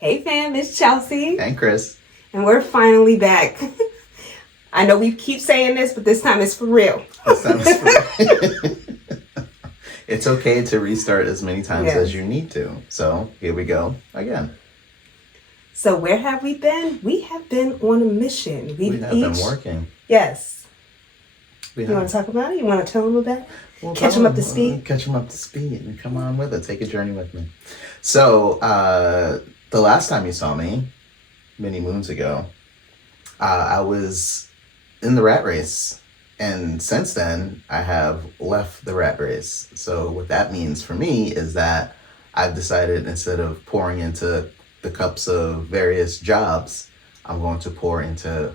Hey fam, it's Chelsea. And Chris. And we're finally back. I know we keep saying this, but this time it's for real. This time it's for real. It's okay to restart as many times as you need to. So here we go again. So where have we been? We have been on a mission. We have been working. Yes. You want to talk about it? You want to tell them about it? Well, catch them up to speed? Catch them up to speed and come on with it. Take a journey with me. So the last time you saw me, many moons ago, I was in the rat race. And since then, I have left the rat race. So what that means for me is that I've decided instead of pouring into the cups of various jobs, I'm going to pour into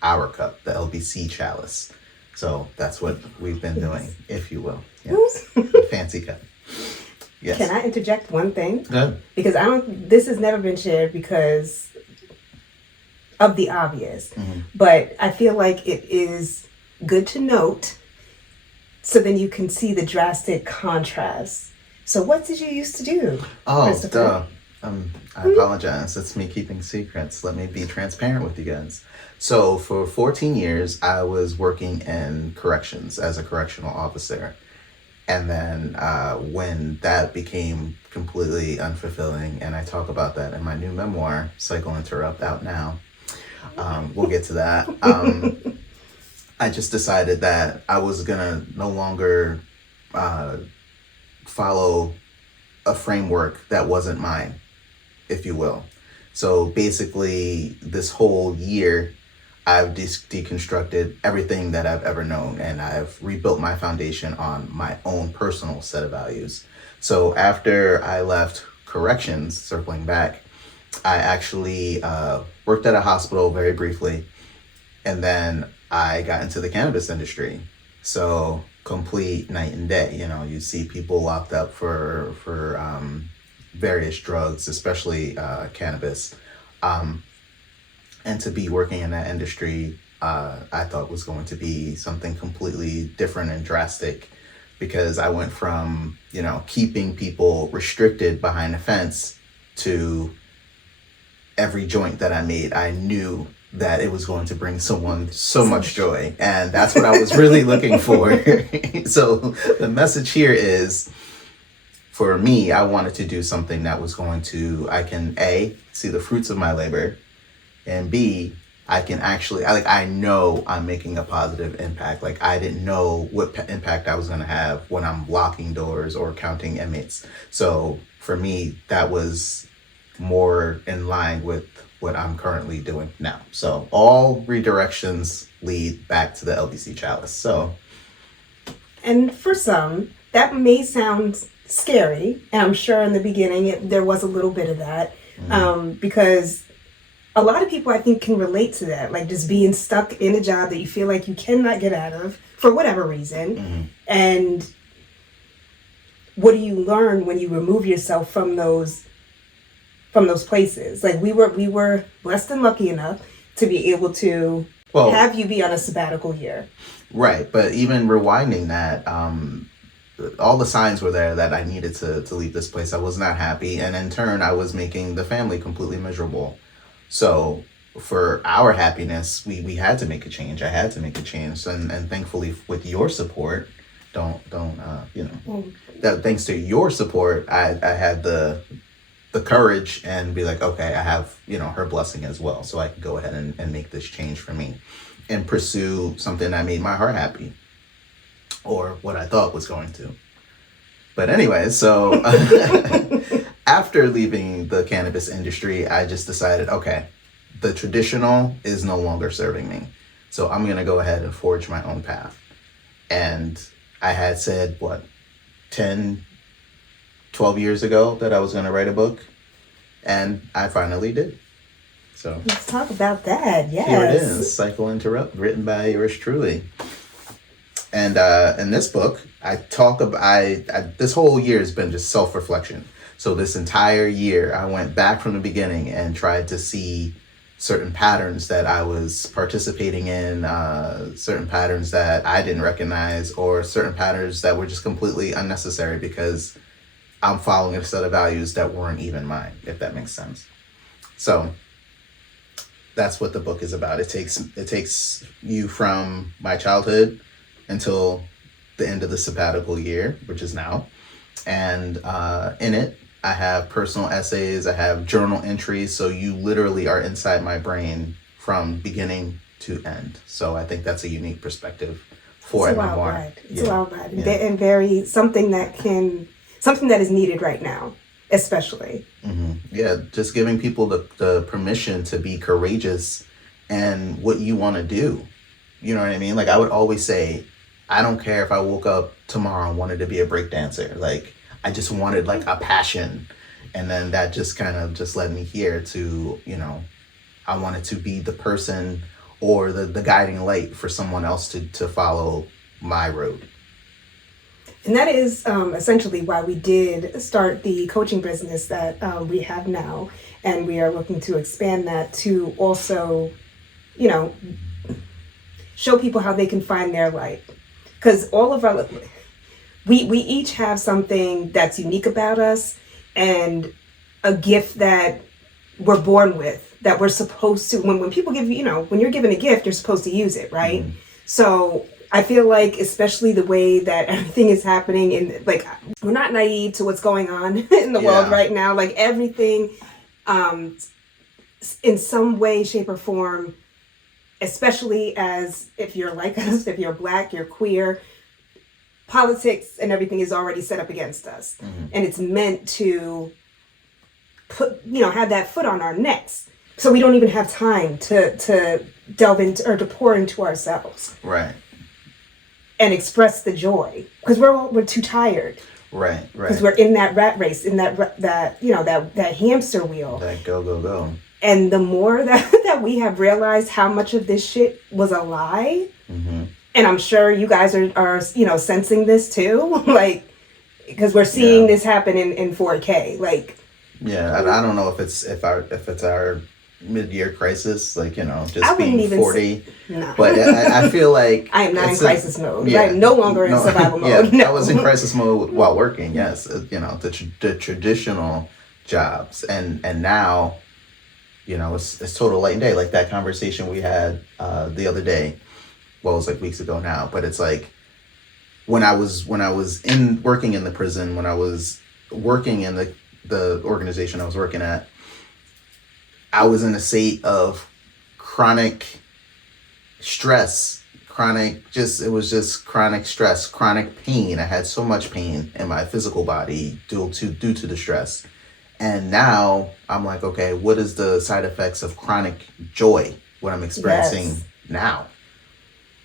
our cup, the LBC chalice. So that's what we've been doing, if you will. Yes. Fancy cup. Yes. Can I interject one thing? Good. Because this has never been shared because of the obvious. Mm-hmm. But I feel like it is good to note so then you can see the drastic contrast. So what did you used to do? Oh, duh. I apologize. It's me keeping secrets. Let me be transparent with you guys. So for 14 years, I was working in corrections as a correctional officer. And then when that became completely unfulfilling, and I talk about that in my new memoir, Cycle Interrupt, out now. We'll get to that. I just decided that I was going to no longer follow a framework that wasn't mine, if you will. So basically, this whole year, I've deconstructed everything that I've ever known, and I've rebuilt my foundation on my own personal set of values. So after I left corrections, circling back, I actually worked at a hospital very briefly, and then I got into the cannabis industry. So complete night and day. You know, you see people locked up for various drugs, especially cannabis. And to be working in that industry, I thought was going to be something completely different and drastic, because I went from, keeping people restricted behind a fence to every joint that I made, I knew that it was going to bring someone so much joy. And that's what I was really looking for. So the message here is, for me, I wanted to do something that was going to, I can A, see the fruits of my labor, and B, I can actually, I know I'm making a positive impact. Like, I didn't know what impact I was going to have when I'm locking doors or counting inmates. So for me, that was more in line with what I'm currently doing now. So all redirections lead back to the LBC chalice. So, and for some, that may sound scary, and I'm sure in the beginning there was a little bit of that, because a lot of people, I think, can relate to that, like just being stuck in a job that you feel like you cannot get out of for whatever reason. Mm-hmm. And what do you learn when you remove yourself from those places? Like we were less than lucky enough to be able to have you be on a sabbatical year. Right, but even rewinding that, all the signs were there that I needed to leave this place. I was not happy, and in turn, I was making the family completely miserable. So for our happiness, we had to make a change. I had to make a change, and thankfully with your support, thanks to your support, I had the courage and be like, okay, I have, her blessing as well. So I can go ahead and make this change for me and pursue something that made my heart happy, or what I thought was going to. But anyway, so after leaving the cannabis industry, I just decided, okay, the traditional is no longer serving me. So I'm going to go ahead and forge my own path. And I had said, 10, 12 years ago that I was going to write a book. And I finally did. So let's talk about that. Yes. Here it is, Cycle Interrupt, written by yours truly. And in this book, I talk about, this whole year has been just self-reflection. So this entire year, I went back from the beginning and tried to see certain patterns that I was participating in, certain patterns that I didn't recognize, or certain patterns that were just completely unnecessary because I'm following a set of values that weren't even mine, if that makes sense. So that's what the book is about. It takes you from my childhood until the end of the sabbatical year, which is now. And in it, I have personal essays, I have journal entries. So you literally are inside my brain from beginning to end. So I think that's a unique perspective for a memoir. It's a wild ride. And very something that is needed right now, especially. Mm-hmm. Yeah, just giving people the permission to be courageous and what you want to do. You know what I mean? Like I would always say, I don't care if I woke up tomorrow and wanted to be a break dancer. Like I just wanted like a passion. And then that just kind of just led me here to, I wanted to be the person or the guiding light for someone else to follow my road. And that is essentially why we did start the coaching business that we have now. And we are looking to expand that to also, show people how they can find their light. Because all of we each have something that's unique about us and a gift that we're born with, that we're supposed to, when people give you, when you're given a gift, you're supposed to use it, right? Mm-hmm. So I feel like, especially the way that everything is happening, and like we're not naive to what's going on in the world right now. Like everything, in some way, shape, or form, especially as if you're like us, if you're Black, you're queer, politics and everything is already set up against us, and it's meant to put, have that foot on our necks, so we don't even have time to delve into or to pour into ourselves. Right. And express the joy, because we're too tired. Right. Because we're in that rat race, in that hamster wheel. That go. And the more that we have realized how much of this shit was a lie, and I'm sure you guys are sensing this too, like, because we're seeing this happen in 4K, like. Yeah, I don't know if it's our mid-year crisis, like, just I being 40. No. But I feel like I am not in crisis mode. Yeah, I'm no longer in survival mode. I was in crisis mode while working. Yes, the traditional jobs, and now, it's total light and day. Like that conversation we had the other day. Well, it was like weeks ago now, but it's like when I was working in the prison, when I was working in the organization I was working at, I was in a state of chronic stress, chronic stress, chronic pain. I had so much pain in my physical body due to the stress. And now I'm like, okay, what is the side effects of chronic joy, what I'm experiencing now?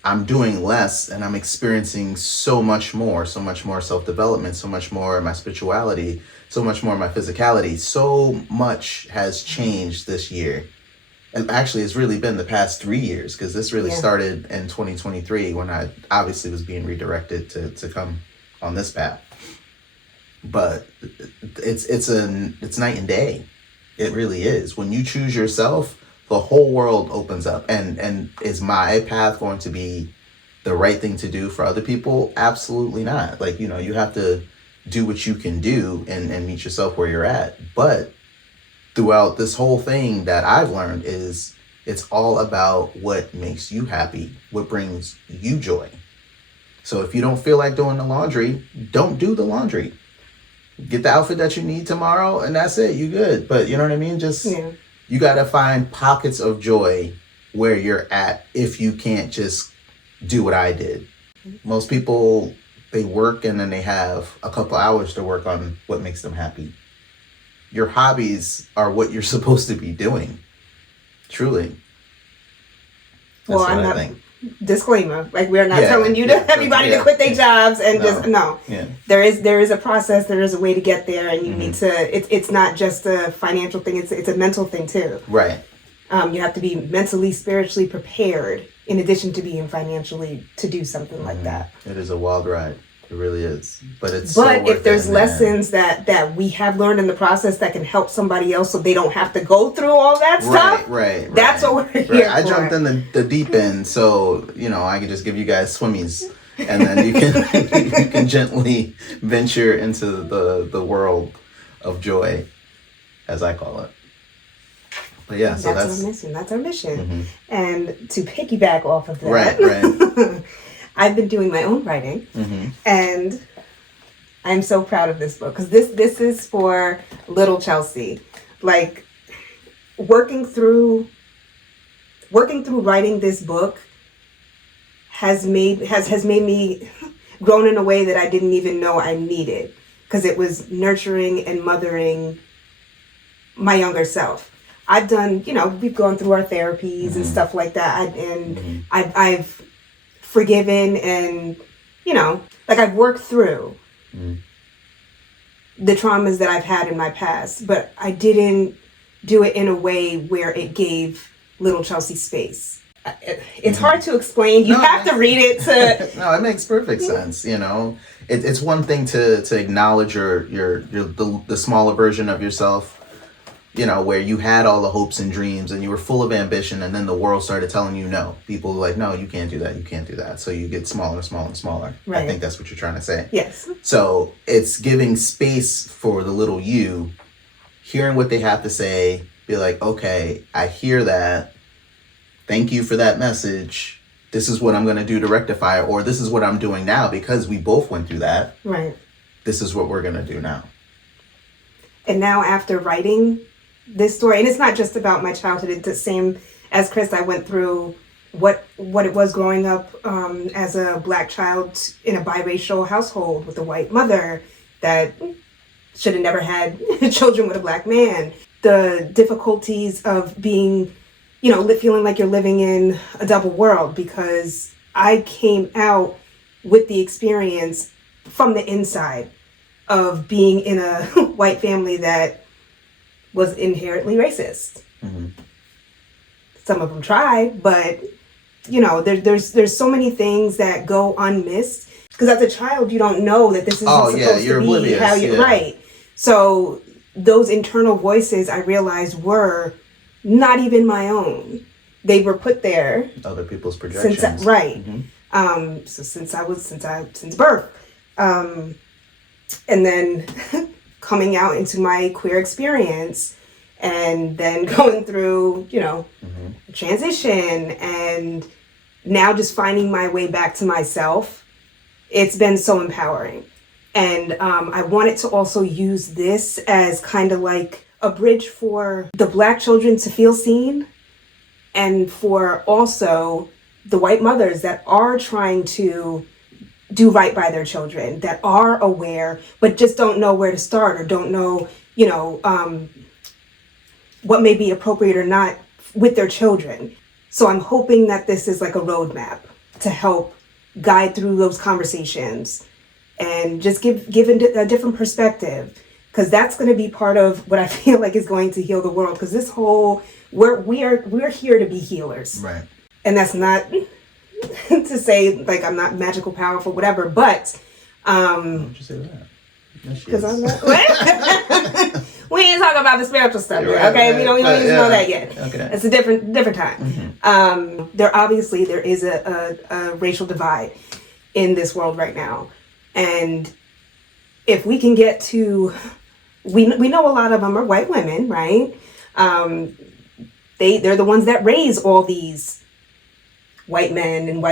I'm doing less and I'm experiencing so much more self-development, so much more my spirituality, so much more my physicality. So much has changed this year. And actually, it's really been the past 3 years, because this really started in 2023 when I obviously was being redirected to come on this path. But it's night and day. It really is. When you choose yourself, the whole world opens up. And is my path going to be the right thing to do for other people? Absolutely not. Like, you have to do what you can do and meet yourself where you're at. But throughout this whole thing that I've learned is it's all about what makes you happy, what brings you joy. So if you don't feel like doing the laundry, don't do the laundry. Get the outfit that you need tomorrow and that's it. You good. But you know what I mean? You got to find pockets of joy where you're at if you can't just do what I did. Most people, they work and then they have a couple hours to work on what makes them happy. Your hobbies are what you're supposed to be doing. Truly. That's what I think. Disclaimer, like we're not telling you everybody to quit their jobs and there is a process, there is a way to get there, and you need to, it's not just a financial thing, it's a mental thing too, right? You have to be mentally, spiritually prepared in addition to being financially to do something like that. It is a wild ride. It really is. But if there's lessons that we have learned in the process that can help somebody else so they don't have to go through all that stuff. Right. That's what we're here for. I jumped in the deep end, so I can just give you guys swimmies, and then you can gently venture into the world of joy, as I call it. But yeah, so that's our mission. That's our mission. Mm-hmm. And to piggyback off of that, Right. I've been doing my own writing, Mm-hmm. and I'm so proud of this book because this is for little Chelsea. Like working through writing this book has made me grown in a way that I didn't even know I needed, because it was nurturing and mothering my younger self. I've done, we've gone through our therapies and stuff like that, and I've forgiven and, like I've worked through the traumas that I've had in my past, but I didn't do it in a way where it gave little Chelsea space. It's hard to explain. You have to read it to. No, it makes perfect sense. It's one thing to acknowledge the smaller version of yourself, where you had all the hopes and dreams and you were full of ambition, and then the world started telling you no. People were like, no, you can't do that. You can't do that. So you get smaller and smaller and smaller. Right. I think that's what you're trying to say. Yes. So it's giving space for the little you, hearing what they have to say, be like, okay, I hear that. Thank you for that message. This is what I'm going to do to rectify it, or this is what I'm doing now because we both went through that. Right. This is what we're going to do now. And now after writing this story, and it's not just about my childhood, it's the same as Chris. I went through what it was growing up as a Black child in a biracial household with a white mother that should have never had children with a Black man. The difficulties of being, feeling like you're living in a double world, because I came out with the experience from the inside of being in a white family that was inherently racist. Mm-hmm. Some of them tried, but there's so many things that go unmissed, because as a child you don't know that this is supposed to be how you're right. So those internal voices, I realized, were not even my own. They were put there. Other people's projections. Since birth. And then coming out into my queer experience, and then going through, transition, and now just finding my way back to myself. It's been so empowering. And I wanted to also use this as kind of like a bridge for the Black children to feel seen, and for also the white mothers that are trying to do right by their children, that are aware, but just don't know where to start, or don't know, what may be appropriate or not with their children. So I'm hoping that this is like a roadmap to help guide through those conversations and just give a different perspective. Because that's going to be part of what I feel like is going to heal the world. Because this whole, we're here to be healers. Right. And that's not to say like I'm not magical, powerful, whatever. But why don't you say that? Because I'm not. We ain't talking about the spiritual stuff yet, right, okay? Right. We don't even know that yet. Okay. It's a different time. Mm-hmm. There is a racial divide in this world right now, and if we can get to, we know a lot of them are white women, right? They're the ones that raise all these white men and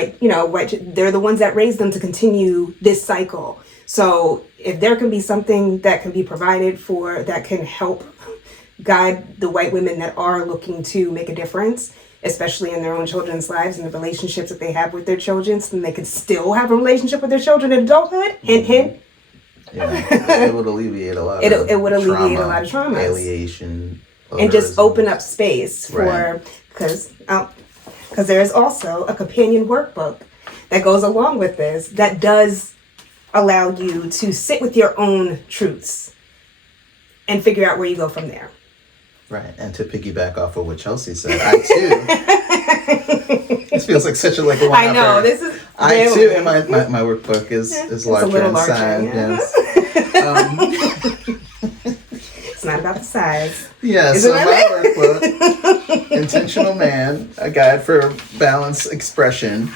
they're the ones that raise them to continue this cycle. So if there can be something that can be provided for, that can help guide the white women that are looking to make a difference, especially in their own children's lives and the relationships that they have with their children, so then they can still have a relationship with their children in adulthood, hint, hint. Yeah, it would alleviate a lot it would alleviate a lot of traumas. Alienation. And just open up space for, because there is also a companion workbook that goes along with this that does allow you to sit with your own truths and figure out where you go from there. Right, and to piggyback off of what Chelsea said, I too. This feels like such a one. I know this is. I too, and my workbook is larger in size. Yeah. Yes. It's not about the size. Yeah, so my workbook, Intentional Man, a guide for balanced expression,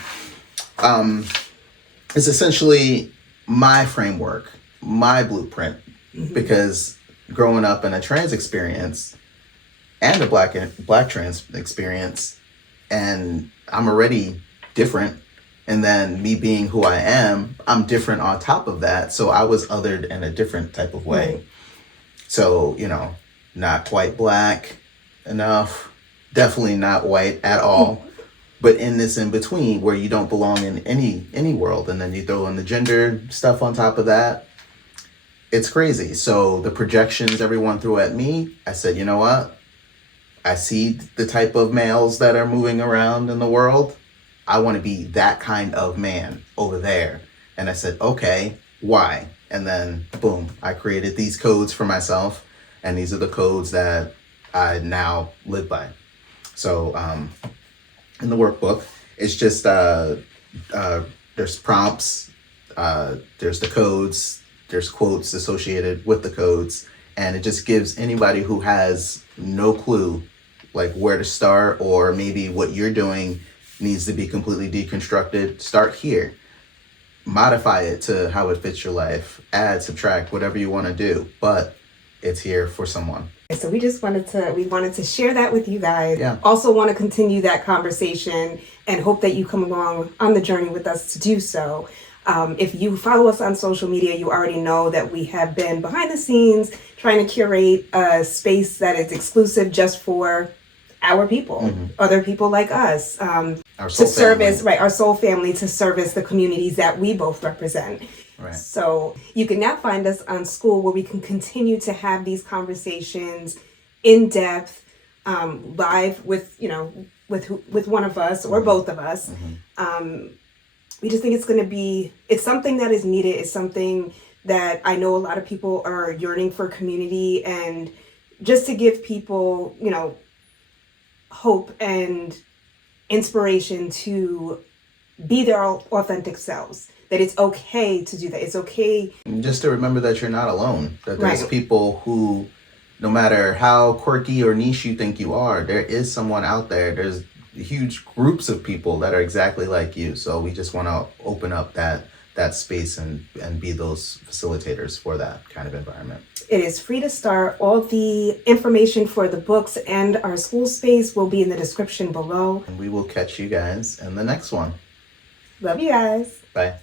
is essentially my framework, my blueprint, because growing up in a trans experience, and a black trans experience, and I'm already different. And then me being who I am, I'm different on top of that. So I was othered in a different type of way. Right. So, not quite black enough, definitely not white at all. But in this in between where you don't belong in any world, and then you throw in the gender stuff on top of that, it's crazy. So the projections everyone threw at me, I said, you know what? I see the type of males that are moving around in the world. I want to be that kind of man over there. And I said, okay, why? And then boom, I created these codes for myself, and these are the codes that I now live by. So in the workbook, it's just there's prompts, there's the codes, there's quotes associated with the codes, and it just gives anybody who has no clue like where to start, or maybe what you're doing needs to be completely deconstructed. Start here, modify it to how it fits your life, add, subtract, whatever you want to do, but it's here for someone. So we wanted to share that with you guys. Yeah. Also want to continue that conversation and hope that you come along on the journey with us to do so. If you follow us on social media, you already know that we have been behind the scenes trying to curate a space that is exclusive just for our people, other people like us, Our to soul service, family. our soul family, to service the communities that we both represent. Right. So you can now find us on Skool, where we can continue to have these conversations in depth, live with with one of us or both of us. We just think it's something that is needed. It's something that I know a lot of people are yearning for community, and just to give people, hope and inspiration to be their authentic selves. That it's okay to do that. It's okay. Just to remember that you're not alone. That there's Right. people who, no matter how quirky or niche you think you are, there is someone out there. There's huge groups of people that are exactly like you. So we just want to open up that space and be those facilitators for that kind of environment. It is free to start. All the information for the books and our Skool space will be in the description below. And we will catch you guys in the next one. Love you guys. Bye.